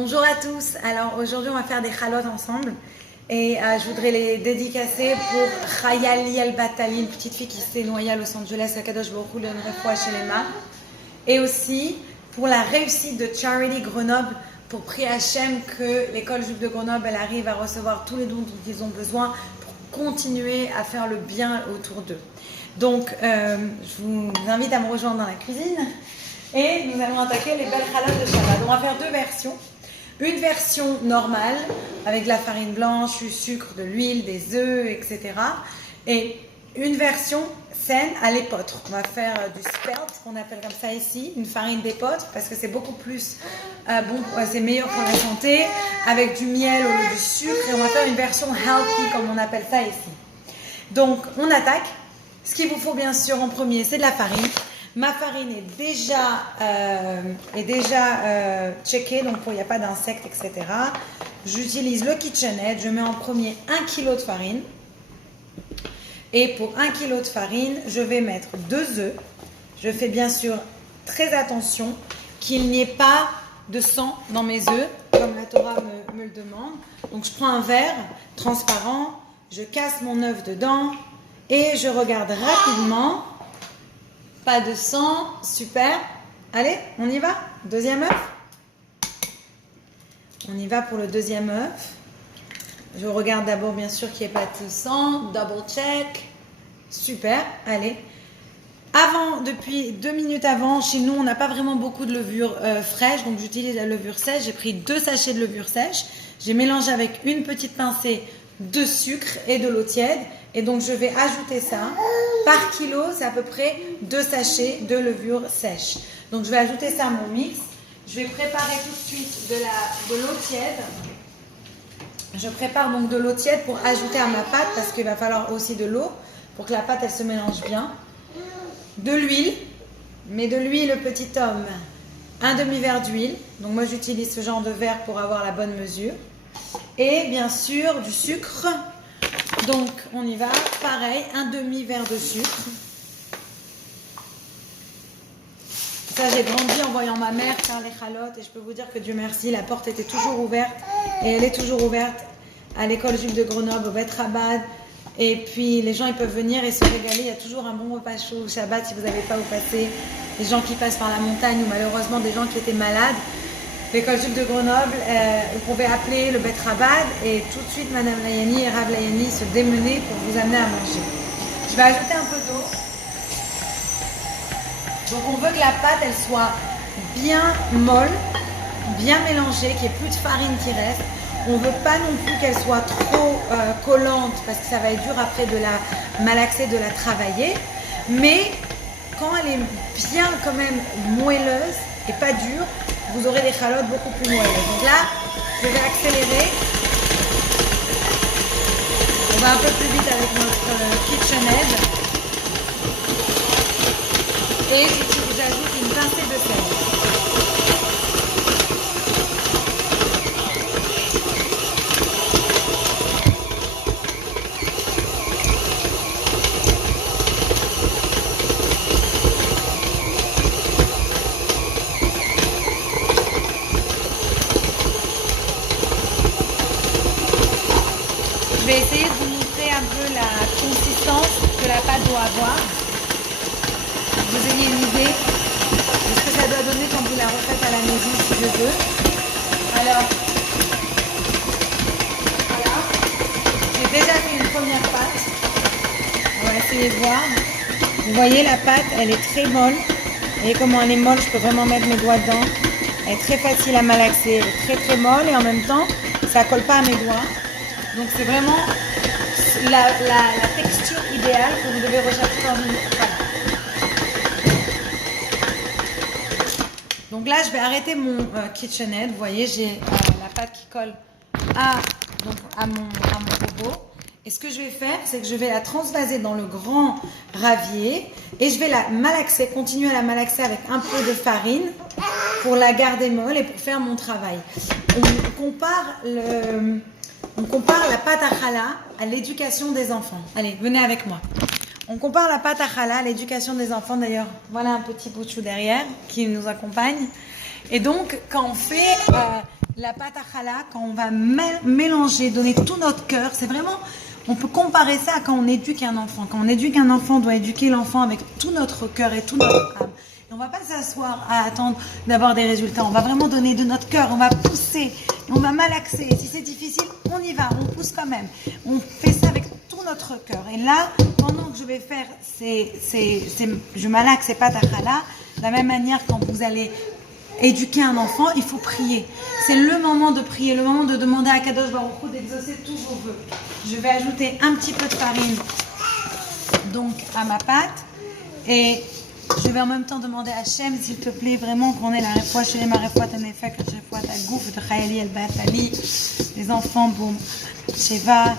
Bonjour à tous. Alors aujourd'hui on va faire des chalotes ensemble et je voudrais les dédicacer pour Chayali El Batali, une petite fille qui s'est noyée à Los Angeles, à Kadosh Baruch Hu, une fois chez les mains, et aussi pour la réussite de Charity Grenoble, pour prier Hachem que l'école juive de Grenoble elle arrive à recevoir tous les dons dont ils ont besoin pour continuer à faire le bien autour d'eux. Donc je vous invite à me rejoindre dans la cuisine et nous allons attaquer les belles chalotes de Shabbat. On va faire deux versions. Une version normale avec de la farine blanche, du sucre, de l'huile, des œufs, etc. Et une version saine à l'épeautre. On va faire du spelt, qu'on appelle comme ça ici, une farine d'épeautre, parce que c'est beaucoup plus bon, c'est meilleur pour la santé, avec du miel au lieu du sucre. Et on va faire une version healthy, comme on appelle ça ici. Donc, on attaque. Ce qu'il vous faut bien sûr en premier, c'est de la farine. Ma farine est déjà checkée, donc il n'y a pas d'insectes, etc. J'utilise le KitchenAid. Je mets en premier 1 kg de farine. Et pour 1 kg de farine, je vais mettre 2 œufs. Je fais bien sûr très attention qu'il n'y ait pas de sang dans mes œufs, comme la Torah me le demande. Donc je prends un verre transparent, je casse mon œuf dedans et je regarde rapidement. Pas de sang, super. Allez, on y va. Deuxième œuf. On y va pour le deuxième œuf. Je regarde d'abord bien sûr qu'il n'y ait pas de sang. Double check. Super, allez. Avant, depuis 2 minutes avant, chez nous, on n'a pas vraiment beaucoup de levure fraîche, donc j'utilise la levure sèche. J'ai pris 2 sachets de levure sèche. J'ai mélangé avec une petite pincée de sucre et de l'eau tiède. Et donc, je vais ajouter ça. Par kilo, c'est à peu près 2 sachets de levure sèche. Donc, je vais ajouter ça à mon mix. Je vais préparer tout de suite de l'eau tiède. Je prépare donc de l'eau tiède pour ajouter à ma pâte parce qu'il va falloir aussi de l'eau pour que la pâte, elle se mélange bien. De l'huile. Mais de l'huile, petit homme, un demi-verre d'huile. Donc, moi, j'utilise ce genre de verre pour avoir la bonne mesure. Et bien sûr, du sucre. Donc, on y va. Pareil, un demi-verre de sucre. Ça, j'ai grandi en voyant ma mère faire les chalotes. Et je peux vous dire que Dieu merci, la porte était toujours ouverte. Et elle est toujours ouverte à l'école juive de Grenoble, au Bet Rabad. Et puis, les gens, ils peuvent venir et se régaler. Il y a toujours un bon repas chaud au Shabbat si vous n'avez pas où passer. Les gens qui passent par la montagne ou malheureusement des gens qui étaient malades. L'école juive de Grenoble, vous pouvez appeler le Bet Rabad et tout de suite Madame Layani et Rav Layani se démener pour vous amener à manger. Je vais ajouter un peu d'eau. Donc on veut que la pâte elle soit bien molle, bien mélangée, qu'il n'y ait plus de farine qui reste. On ne veut pas non plus qu'elle soit trop collante parce que ça va être dur après de la malaxer, de la travailler. Mais quand elle est bien quand même moelleuse et pas dure, vous aurez des chalotes beaucoup plus moelleuses. Donc là, je vais accélérer. On va un peu plus vite avec notre KitchenAid. Et j'ajoute une pincée de sel. Je vais essayer de vous montrer un peu la consistance que la pâte doit avoir. Que vous ayez une idée de ce que ça doit donner quand vous la refaites à la maison si je veux. Alors, voilà. J'ai déjà fait une première pâte. On va essayer de voir. Vous voyez la pâte, elle est très molle. Vous voyez comment elle est molle, je peux vraiment mettre mes doigts dedans. Elle est très facile à malaxer, elle est très très molle et en même temps, ça ne colle pas à mes doigts. Donc c'est vraiment la texture idéale que vous devez rechercher dans une pâte. Donc là, je vais arrêter mon KitchenAid. Vous voyez, j'ai la pâte qui colle à mon robot. Et ce que je vais faire, c'est que je vais la transvaser dans le grand ravier et je vais la malaxer, continuer à la malaxer avec un peu de farine pour la garder molle et pour faire mon travail. On compare la pâte à challah à l'éducation des enfants. Allez, venez avec moi. On compare la pâte à challah à l'éducation des enfants. D'ailleurs, voilà un petit bout de chou derrière qui nous accompagne. Et donc, quand on fait la pâte à challah, quand on va mélanger, donner tout notre cœur, c'est vraiment, on peut comparer ça à quand on éduque un enfant. Quand on éduque un enfant, on doit éduquer l'enfant avec tout notre cœur et toute notre âme. Et on ne va pas s'asseoir à attendre d'avoir des résultats. On va vraiment donner de notre cœur, on va pousser, on va malaxer. Si c'est difficile, on y va, on pousse quand même. On fait ça avec tout notre cœur. Et là, pendant que je vais faire, je malaxe ces pâtes à challah, de la même manière quand vous allez éduquer un enfant, il faut prier. C'est le moment de prier, le moment de demander à Kadosh Baruch Hu d'exaucer tous vos vœux. Je vais ajouter un petit peu de farine donc à ma pâte et je vais en même temps demander à Hachem, s'il te plaît, vraiment qu'on ait la réfoua chez les marefouat en effet, que réfoua ta gouf, de Chayali el Batali, les enfants, boum, Sheva,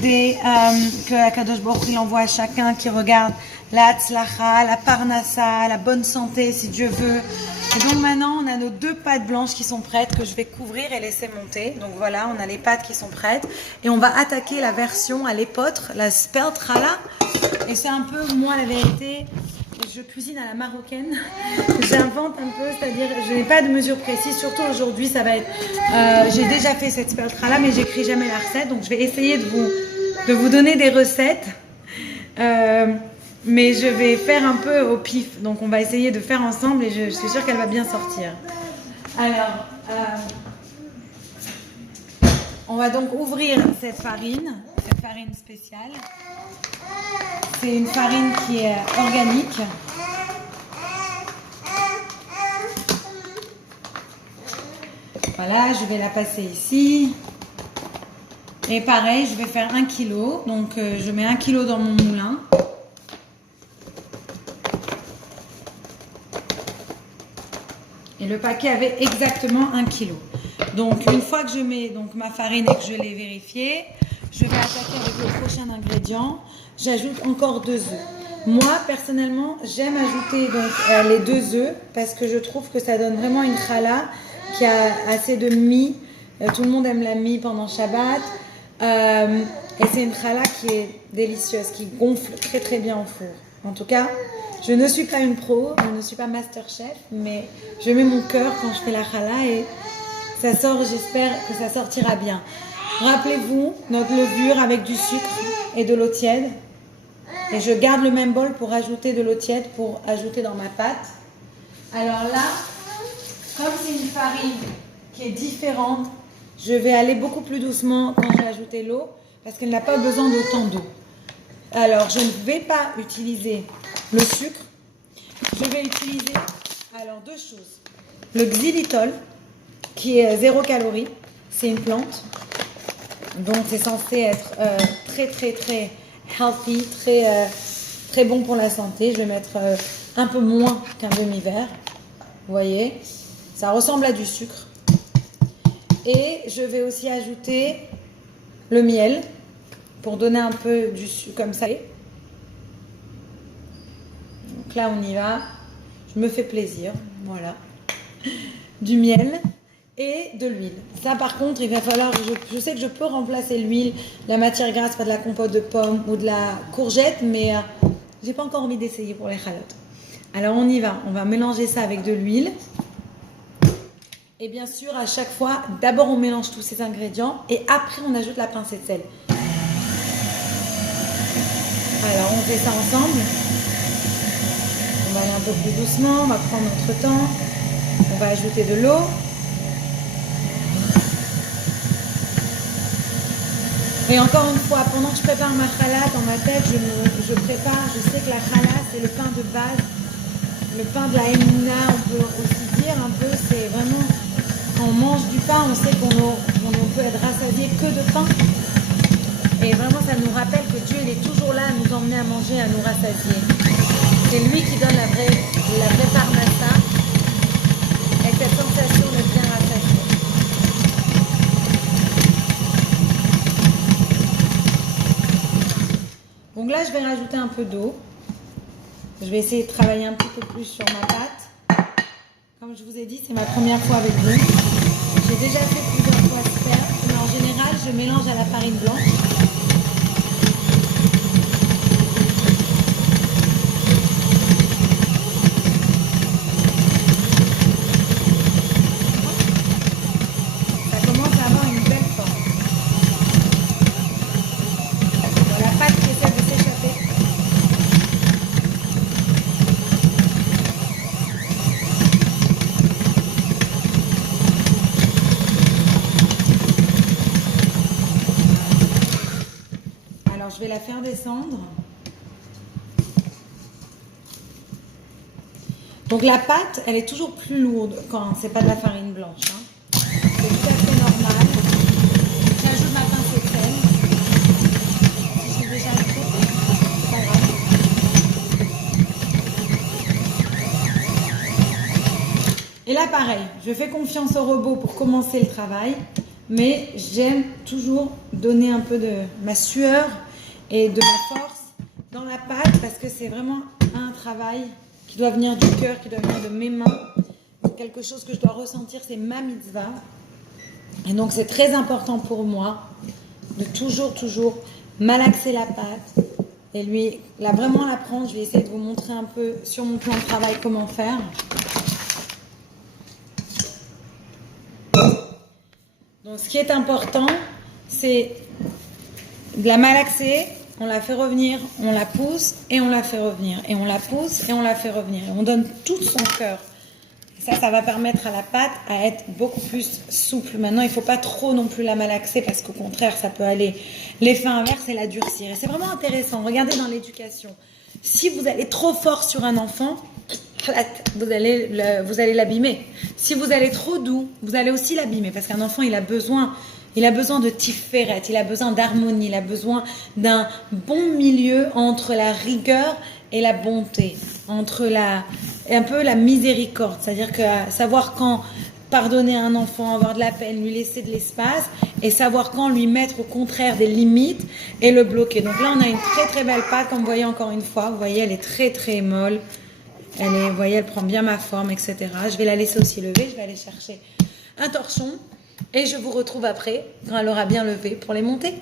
que Kadosh Baruch Hu envoie à chacun qui regarde la Hatzlacha, la Parnassa, la bonne santé si Dieu veut. Et donc maintenant, on a nos 2 pâtes blanches qui sont prêtes que je vais couvrir et laisser monter. Donc voilà, on a les pâtes qui sont prêtes. Et on va attaquer la version à l'épeautre, la spelt challah. Et c'est un peu, moi, la vérité, je cuisine à la marocaine. J'invente un peu, c'est-à-dire, je n'ai pas de mesure précise. Surtout aujourd'hui, ça va être... j'ai déjà fait cette spelt challah, mais j'écris jamais la recette. Donc je vais essayer de vous donner des recettes. Mais je vais faire un peu au pif, donc on va essayer de faire ensemble et je suis sûre qu'elle va bien sortir. Alors, on va donc ouvrir cette farine spéciale. C'est une farine qui est organique. Voilà, je vais la passer ici. Et pareil, je vais faire 1 kilo, donc je mets 1 kilo dans mon moulin. Et le paquet avait exactement 1 kilo. Donc, une fois que je mets donc, ma farine et que je l'ai vérifiée, je vais attaquer avec le prochain ingrédient. J'ajoute encore 2 œufs. Moi, personnellement, j'aime ajouter donc, les 2 œufs parce que je trouve que ça donne vraiment une challah qui a assez de mie. Tout le monde aime la mie pendant Shabbat. Et c'est une challah qui est délicieuse, qui gonfle très très bien au four. En tout cas, je ne suis pas une pro, je ne suis pas master chef, mais je mets mon cœur quand je fais la challah et ça sort, j'espère que ça sortira bien. Rappelez-vous, notre levure avec du sucre et de l'eau tiède. Et je garde le même bol pour ajouter de l'eau tiède, pour ajouter dans ma pâte. Alors là, comme c'est une farine qui est différente, je vais aller beaucoup plus doucement quand je vais ajouter l'eau, parce qu'elle n'a pas besoin d'autant d'eau. Alors, je ne vais pas utiliser le sucre. Je vais utiliser, alors 2 choses. Le xylitol, qui est 0 calories. C'est une plante. Donc, c'est censé être très, très, très healthy, très, très bon pour la santé. Je vais mettre un peu moins qu'un demi-verre. Vous voyez, ça ressemble à du sucre. Et je vais aussi ajouter le miel pour donner un peu du sucre comme ça. Donc là, on y va. Je me fais plaisir. Voilà. Du miel et de l'huile. Ça, par contre, il va falloir... Je sais que je peux remplacer l'huile, la matière grasse par de la compote de pommes ou de la courgette, mais j'ai pas encore envie d'essayer pour les chalotes. Alors, on y va. On va mélanger ça avec de l'huile. Et bien sûr, à chaque fois, d'abord, on mélange tous ces ingrédients et après, on ajoute la pincée de sel. Alors, on fait ça ensemble. On va aller un peu plus doucement, on va prendre notre temps. On va ajouter de l'eau. Et encore une fois, pendant que je prépare ma challah, dans ma tête, je prépare, je sais que la challah, c'est le pain de base. Le pain de la Emouna, on peut aussi dire un peu, c'est vraiment, quand on mange du pain, on sait qu'on peut être rassasié que de pain. Et vraiment, ça nous rappelle que Dieu, il est toujours là à nous emmener à manger, à nous rassasier. C'est lui qui donne la vraie parnassa et cette sensation de bien rassasier. Donc là, je vais rajouter un peu d'eau. Je vais essayer de travailler un petit peu plus sur ma pâte. Comme je vous ai dit, c'est ma première fois avec vous. J'ai déjà fait plusieurs fois ce faire, mais en général, je mélange à la farine blanche. la faire descendre. Donc la pâte, elle est toujours plus lourde quand c'est pas de la farine blanche. Hein. C'est tout à fait normal. J'ajoute ma pincée de sel. Si j'ai déjà un peu, c'est pas grave. Et là pareil, je fais confiance au robot pour commencer le travail, mais j'aime toujours donner un peu de ma sueur et de ma force dans la pâte parce que c'est vraiment un travail qui doit venir du cœur, qui doit venir de mes mains. C'est quelque chose que je dois ressentir, c'est ma mitzvah. Et donc c'est très important pour moi de toujours malaxer la pâte et lui, là vraiment la prendre. Je vais essayer de vous montrer un peu sur mon plan de travail comment faire. Donc ce qui est important, c'est de la malaxer. On la fait revenir, on la pousse et on la fait revenir. Et on la pousse et on la fait revenir. Et on donne tout son cœur. Et ça va permettre à la pâte à être beaucoup plus souple. Maintenant, il ne faut pas trop non plus la malaxer parce qu'au contraire, ça peut aller l'effet inverse et la durcir. Et c'est vraiment intéressant. Regardez dans l'éducation. Si vous allez trop fort sur un enfant, vous allez l'abîmer. Si vous allez trop doux, vous allez aussi l'abîmer. Parce qu'un enfant, il a besoin de tiferet, il a besoin d'harmonie, il a besoin d'un bon milieu entre la rigueur et la bonté, entre un peu la miséricorde, c'est-à-dire que savoir quand pardonner à un enfant, avoir de la peine, lui laisser de l'espace et savoir quand lui mettre au contraire des limites et le bloquer. Donc là, on a une très très belle pâte, comme vous voyez encore une fois, vous voyez, elle est très très molle, vous voyez, elle prend bien ma forme, etc. Je vais la laisser aussi lever, je vais aller chercher un torchon. Et je vous retrouve après, quand elle aura bien levé, pour les monter.